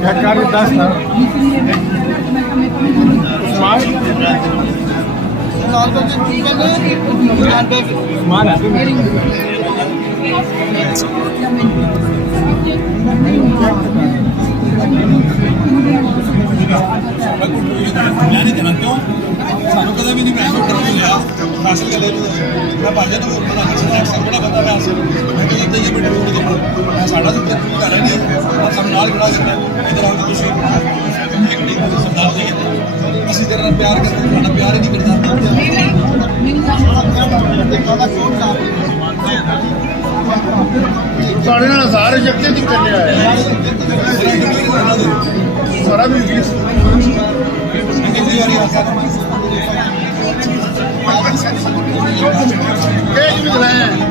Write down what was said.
क्या कार्य 10 था मैं नहीं देना क्यों सानू कदा भी नहीं मैं डॉक्टर को लिया हासिल कर ले मैं भाजा तो बड़ा बड़ा बंदा मैं हासिल मैं तो ये ये बेटे को मैं साडा तो कर नहीं और सब नाल खड़ा करना इधर आओ ਤੁਸੀਂ सरदार जी ਅਸੀਂ ਤੇਰੇ ਨਾਲ ਪਿਆਰ ਕਰਦੇ ਤੁਹਾਡਾ ਪਿਆਰ ਹੀ ਨਹੀਂ ਕਰਦਾ ਸਾਡੇ ਨਾਲ ਸਾਰੇ ਜੱਗੇ ਦੀ ਚੱਲਿਆ ਹੈ ਸਾਰਾ ਵੀ ਕਿੰਨੀ ਵਾਰੀ ਆਸਾ ਇਹ ਵੀ ਚਲਾਇਆ